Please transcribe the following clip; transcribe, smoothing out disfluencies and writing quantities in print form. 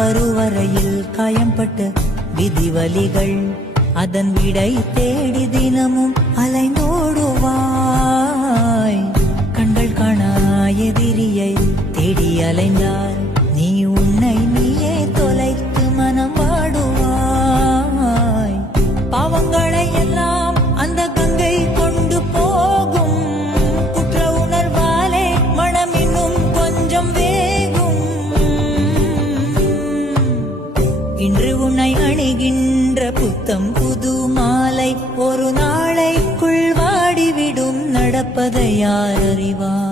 கருவறையில் காயம்பட்ட விதிவலிகள் அதன் விடை தேடி தினமும் அலைந்தோடுவாய். கண்கள் காணா எதிரியை தேடி அலைந்தார் நீ உன்னை நீயே தொலைத்து மனம் வாடுவாய். பாவங்களை எல்லாம் அந்த கங்கை கொண்டு போகும். குற்ற உணர்வாலே மனம் இன்னும் கொஞ்சம் வேகும். இன்று உன்னை அணிகின்ற புத்தம் புது மாலை ஒரு நாளைக்குள் வாடிவிடும். நடப்பதை யார் அறிவார்?